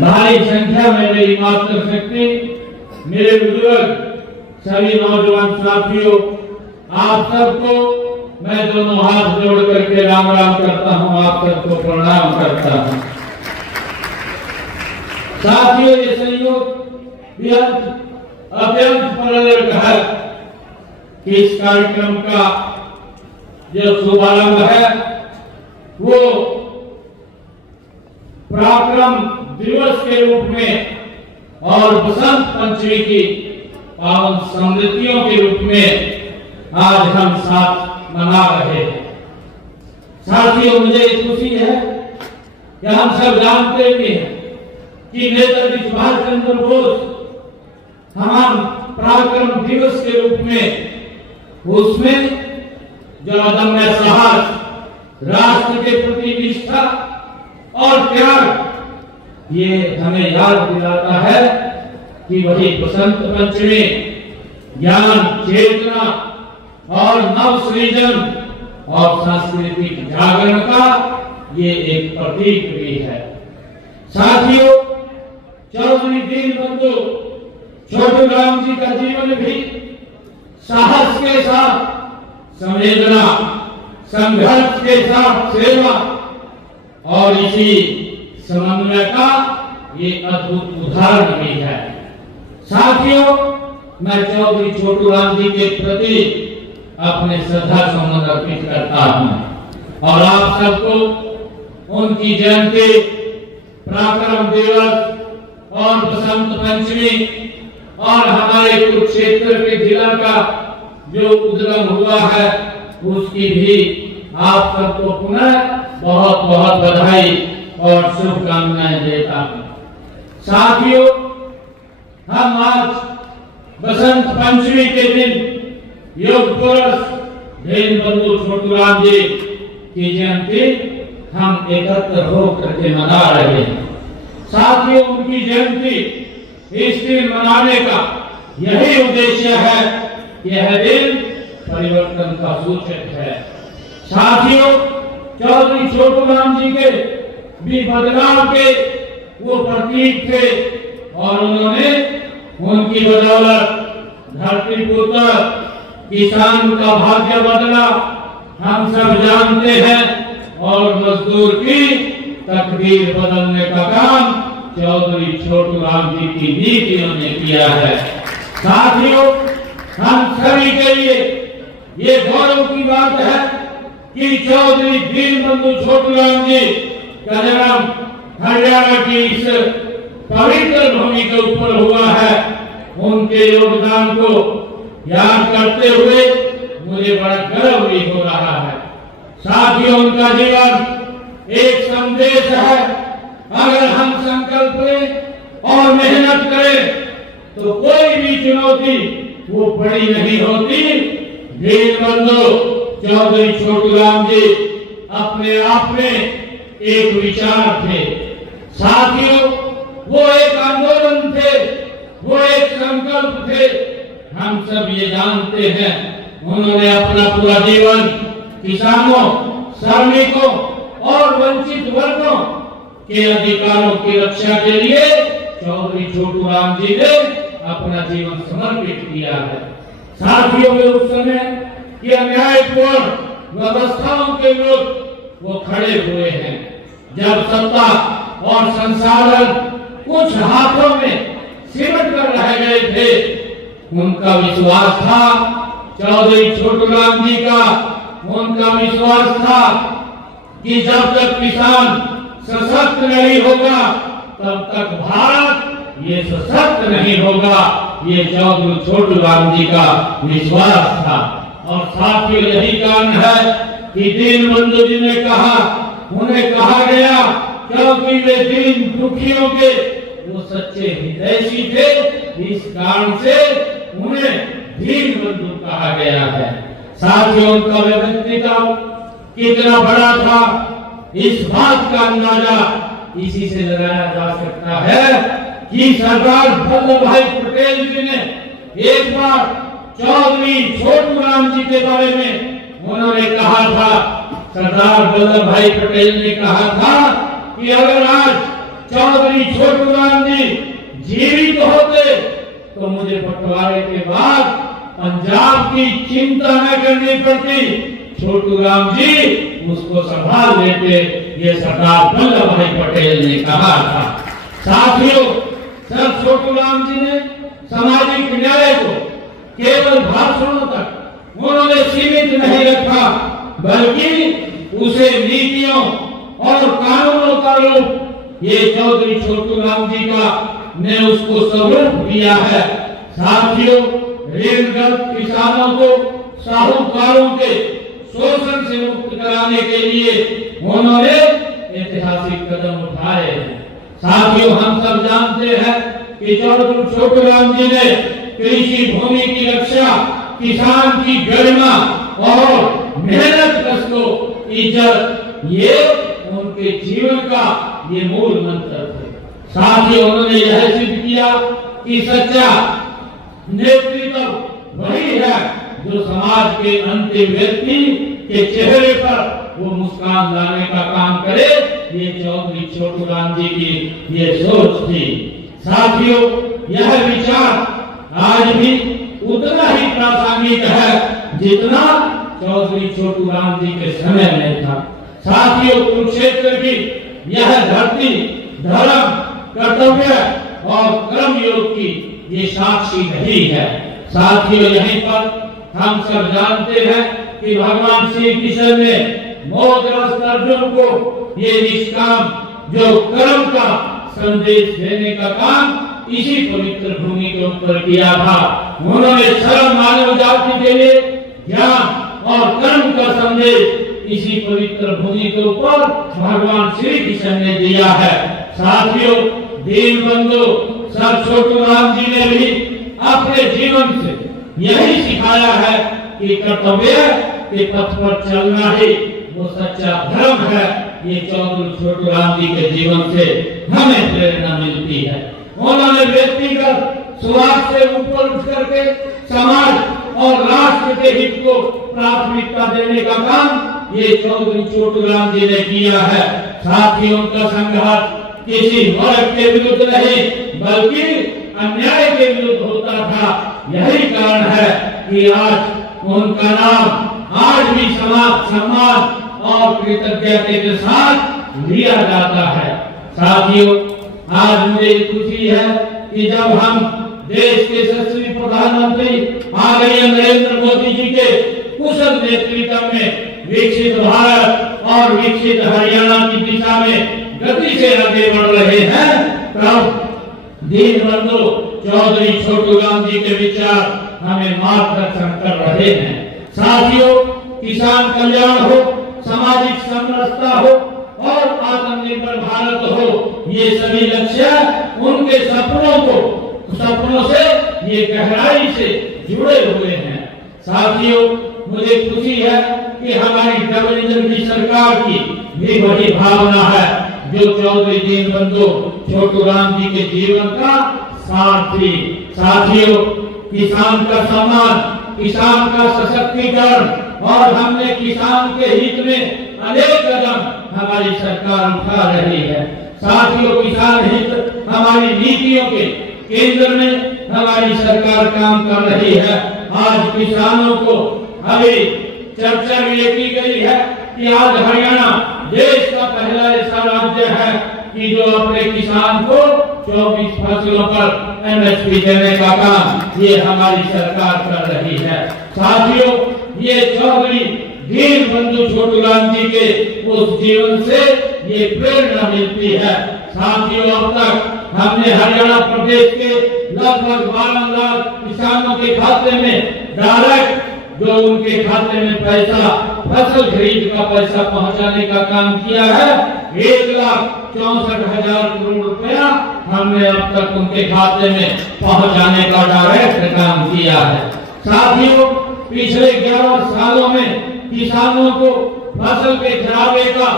भारी संख्या में मेरी मातृशक्ति, मेरे बुजुर्ग, सभी नौजवान साथियों, आप सबको मैं दोनों हाथ जोड़ करके राम राम करता हूं, आप सबको प्रणाम करता हूं। साथियों, ये संयोग अत्यंत प्रेरक है कि इस कार्यक्रम का जो शुभारंभ है वो पराक्रम दिवस के रूप में और बसंत पंचमी की पावन स्मृतियों के रूप में आज हम साथ मना रहे हैं। साथियों, मुझे खुशी है कि हम सब जानते भी हैं कि नेताजी सुभाष चंद्र बोस हम पराक्रम दिवस के रूप में उसमें जो अदम्य साहस, राष्ट्र के प्रति निष्ठा और त्याग, ये हमें याद दिलाता है कि वही बसंत पंचमी ज्ञान, चेतना और नव सृजन और सांस्कृतिक जागरण का ये एक प्रतीक भी है। साथियों, चौधरी दीनबंधु छोटूराम जी का जीवन भी साहस के साथ संवेदना, संघर्ष के साथ सेवा और इसी समन्वय का ये अद्भुत उदाहरण भी है। साथियों, मैं चौधरी छोटूराम जी के प्रति अपने श्रद्धा सुमन अर्पित करता हूं और आप सबको उनकी जयंती, पराक्रम दिवस और बसंत पंचमी और हमारे कुरुक्षेत्र के जिला का जो उद्गम हुआ है उसकी भी आप सबको पुनः बहुत बहुत बधाई और शुभकामनाएं देता हूं। साथियों, हम आज बसंत पंचमी के दिन योग पुरुष दीनबंधु छोटूराम जी की जयंती हम एकत्र होकर के मना रहे हैं। साथियों, उनकी जयंती इस दिन मनाने का यही उद्देश्य है कि यह दिन परिवर्तन का सूचक है। साथियों, चौधरी छोटूराम जी के भी बदलाव के वो प्रतीक थे और उन्होंने उनकी बदौलत धरती पुत्र किसान का भाग्य बदला, हम सब जानते हैं, और मजदूर की तकदीर बदलने का काम चौधरी छोटूराम जी की नीतियों ने किया है। साथियों, हम सभी के लिए ये गौरव की बात है कि चौधरी दीनबंधु छोटूराम जी का जन्म हरियाणा की इस पवित्र भूमि के ऊपर हुआ है। उनके योगदान को याद करते हुए मुझे बड़ा गर्व भी हो रहा है। साथियों, उनका जीवन एक संदेश है। अगर हम संकल्प लें और मेहनत करें तो कोई भी चुनौती वो बड़ी नहीं होती। दीनबंधु चौधरी छोटूराम जी अपने आप में एक विचार थे। साथियों, वो एक आंदोलन थे, वो एक संकल्प थे। हम सब ये जानते हैं, उन्होंने अपना पूरा जीवन किसानों, श्रमिकों और वंचित वर्गों के अधिकारों की रक्षा के लिए चौधरी छोटूराम जी ने अपना जीवन समर्पित किया है। साथियों, वे उस समय की अन्यायपूर्ण व्यवस्थाओं के विरुद्ध वो खड़े हुए हैं। जब सत्ता और संसाधन कुछ हाथों में सिमट कर रह गए थे, उनका विश्वास था, चौधरी छोटूराम जी का उनका विश्वास था कि जब तक किसान सशक्त नहीं होगा तब तक भारत ये सशक्त नहीं होगा। ये चौधरी छोटूराम जी का विश्वास था। और साथियों, यही कारण है कि दीनबंधु जी ने कहा, उन्हें कहा गया क्योंकि वे दीन दुखियों के वो सच्चे हितैषी थे, इस कारण से उन्हें दीनबंधु कहा गया है। साथियों, उनका व्यक्तित्व कितना बड़ा था, इस बात का अंदाजा इसी से लगाया जा सकता है कि सरदार वल्लभ भाई पटेल जी ने एक बार चौधरी छोटूराम जी के बारे में उन्होंने कहा था, सरदार वल्लभ भाई पटेल ने कहा था कि अगर आज चौधरी छोटू राम जी जीवित होते तो मुझे बंटवारे के बाद पंजाब की चिंता न करनी पड़ती, छोटू राम जी उसको संभाल लेते, ये सरदार वल्लभ भाई पटेल ने कहा था। साथियों, सर छोटू राम जी ने सामाजिक न्याय को केवल भाषणों तक उन्होंने सीमित नहीं रखा, बल्कि उसे नीतियों और कानूनों का रूप ये चौधरी छोटू राम जी का ने उसको स्वरूप दिया है। साथियों, ऋणग्रस्त किसानों को साहूकारों के शोषण से मुक्त कराने के लिए उन्होंने ऐतिहासिक कदम उठाए हैं। साथियों, हम सब जानते हैं कि चौधरी छोटू राम जी ने कृषि भूमि की रक्षा, किसान की गरिमा और मेहनत कष्टों इज्जत, ये उनके जीवन का ये मूल मंत्र थे। साथ ही उन्होंने यह सिद्ध किया कि सच्चा नेतृत्व वही है जो समाज के अंतिम व्यक्ति के चेहरे पर वो मुस्कान लाने का काम करे। ये चौधरी छोटू राम जी की ये सोच थी। साथियों, यह विचार आज भी उतना ही प्रासंगिक है जितना चौधरी छोटू राम जी के समय में था। साथियों, कुरुक्षेत्र की यह धरती धर्म, कर्तव्य और कर्म योग की ये साक्षी रही है। साथियों, यहीं पर हम सब जानते हैं कि भगवान श्री कृष्ण ने मोहग्रस्त अर्जुन को ये निष्काम जो कर्म का संदेश देने का काम इसी पवित्र भूमि के ऊपर किया था। उन्होंने सर्व मानव जाति के लिए ज्ञान और कर्म का संदेश इसी पवित्र भूमि के ऊपर भगवान श्री कृष्ण ने दिया है। साथियों, दीनबंधु सर छोटू राम जी ने भी अपने जीवन से यही सिखाया है कि कर्तव्य के पथ पर चलना ही वो सच्चा धर्म है। ये चौधरी छोटू राम जी के जीवन से हमें प्रेरणा मिलती है। उन्होंने व्यक्तिगत स्वार्थ से ऊपर उठ करके समाज और राष्ट्र के हित को प्राथमिकता देने का काम ये चौधरी छोटू राम जी ने किया है। साथ ही उनका संघर्ष किसी वर्ग के विरुद्ध नहीं बल्कि अन्याय के विरुद्ध होता था। यही कारण है कि आज उनका नाम आज भी समाज सम्मान और कृतज्ञता के साथ लिया जाता है। साथियों, आज मुझे खुशी है कि जब हम देश के यशस्वी प्रधानमंत्री आदरणीय नरेंद्र मोदी जी के कुशल नेतृत्व में विकसित भारत और विकसित हरियाणा की दिशा में गति से आगे बढ़ रहे हैं, तब दीनबंधु चौधरी छोटू राम जी के विचार हमें मार्गदर्शन कर रहे हैं। साथियों, किसान कल्याण हो, सामाजिक समरसता हो और आत्मनिर्भर भारत हो, ये सभी लक्ष्य उनके सपनों से ये गहराई से जुड़े हुए हैं। साथियों, मुझे खुशी है कि हमारी डबल इंजन की सरकार की भी वही भावना है जो चौधरी दीनबंधु छोटू राम जी के जीवन का सार थी। साथियों, किसान का सम्मान, किसान का सशक्तिकरण और हमने किसान के हित में अनेक कदम हमारी सरकार उठा रही है। साथियों, किसान हित हमारी नीतियों के केंद्र में हमारी सरकार काम कर रही है। आज किसानों को अभी चर्चा भी की गई है कि आज हरियाणा देश का पहला ऐसा राज्य है कि जो अपने किसान को 24 फसलों पर एमएसपी देने का काम ये हमारी सरकार कर रही है। साथियों, ये चौधरी दीनबंधु छोटू राम जी के उस जीवन से ये प्रेरणा मिलती है। साथियों, अब तक हमने हरियाणा प्रदेश के लगभग 12 लाख किसानों के खाते में डायरेक्ट जो उनके खाते में पैसा फसल खरीद का पैसा पहुंचाने का काम किया है। 1,64,000 करोड़ रुपया हमने अब तक उनके खाते में पहुंचाने का डायरेक्ट काम किया है। साथियों, पिछले 11 सालों में किसानों को फसल के खराबे का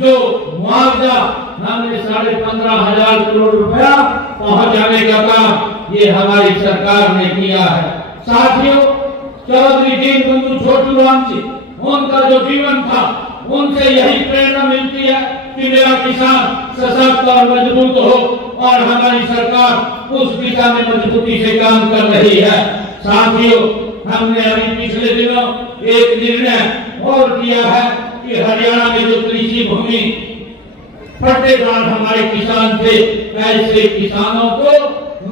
जो मुआवजा हमने 15,500 करोड़ रुपया पहुंचाने का काम ये हमारी सरकार ने किया है। साथियों, चौधरी दीनबंधु छोटू राम जी उनका जो जीवन था उनसे यही प्रेरणा मिलती है कि मेरा किसान सशक्त और मजबूत हो, और हमारी सरकार उस दिशा में मजबूती से काम कर रही है। साथियों, हमने अभी पिछले दिनों एक निर्णय और किया है कि हरियाणा में जो कृषि भूमि पट्टेदार हमारे किसान थे, ऐसे किसानों को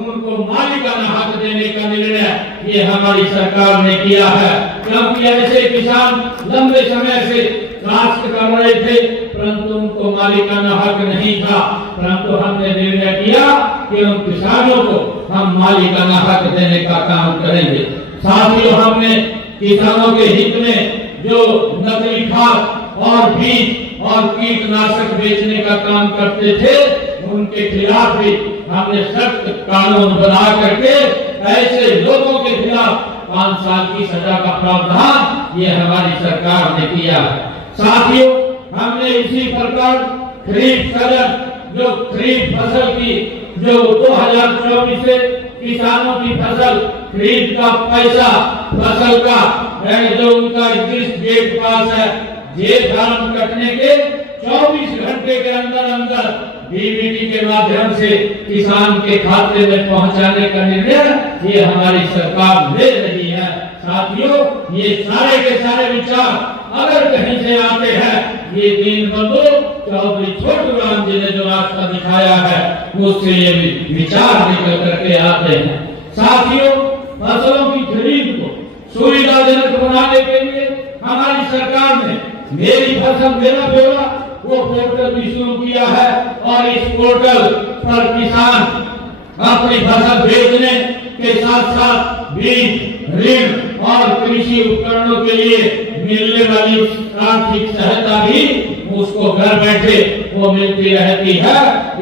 उनको मालिकाना हक देने का निर्णय ये हमारी सरकार ने किया है। क्योंकि ऐसे किसान लंबे समय से काश्त कर रहे थे, परंतु उनको मालिकाना हक नहीं था, परंतु हमने निर्णय किया कि उन किसानों को हम मालिकाना हक देने का काम करेंगे। साथियों, हमने किसानों के हित में जो नकली खाद और बीज और कीटनाशक बेचने का काम करते थे, उनके खिलाफ भी हमने सख्त कानून बना करके ऐसे लोगों के खिलाफ 5 साल की सजा का प्रावधान ये हमारी सरकार ने किया है। साथियों, हमने इसी प्रकार खरीफ सजन जो खरीफ फसल की जो 2024 से किसानों की फसल खरीद का पैसा फसल का जो उनका जिस डेट पास है, ये धान कटने के 24 घंटे के अंदर अंदर डीबीटी के माध्यम से किसान के खाते में पहुंचाने का निर्णय ये हमारी सरकार ले रही है। साथियों, ये सारे के सारे विचार अगर कहीं से आते हैं, ये दीनबंधु चौधरी छोटू राम जी ने जो रास्ता दिखाया है, उससे ये विचार निकल करके आते हैं। साथियों, फसलों की खरीद को सुविधाजनक बनाने के लिए हमारी सरकार ने मेरी फसल मेरा ब्यौरा वो पोर्टल भी शुरू किया है, और इस पोर्टल पर किसान अपनी फसल बेचने के साथ साथ बीज, ऋण और कृषि उपकरणों के लिए मिलने वाली आर्थिक सहायता भी उसको घर बैठे वो मिलती रहती है।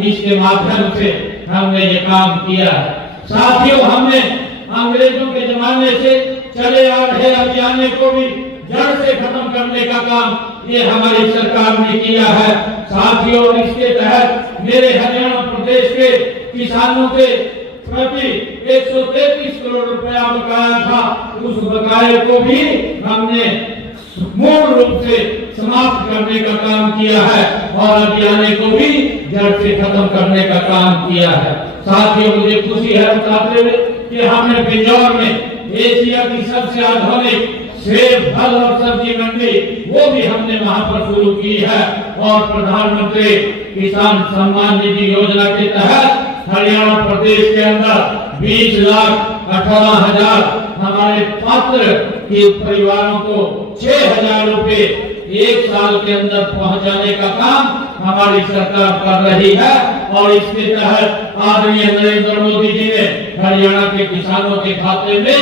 इसके माध्यम से हमने ये काम किया है। साथियों, हमने अंग्रेजों के जमाने से चले आ रहे अभियान को भी जड़ से खत्म करने का काम ये हमारी सरकार ने किया है। साथियों, इसके तहत मेरे हरियाणा प्रदेश के किसानों के प्रति 133 करोड़ रुपया बकाया था, उस बकाये को भी हमने मूल रूप से समाप्त करने का काम किया है और अभियान को भी जड़ से खत्म करने का काम किया है। साथियों, मुझे खुशी है बताते हुए कि हमने पिंजौर में एशिया की सबसे आधुनिक सेब, फल और सब्जी मंडी वो भी हमने वहां पर शुरू की है, और प्रधानमंत्री किसान सम्मान निधि योजना के तहत हरियाणा प्रदेश के अंदर 20,18,000 हमारे पात्र के परिवारों को 6,000 रुपए 1 साल के अंदर पहुंचाने का काम हमारी सरकार कर रही है। और इसके तहत आदरणीय नरेंद्र मोदी जी ने हरियाणा के किसानों के खाते में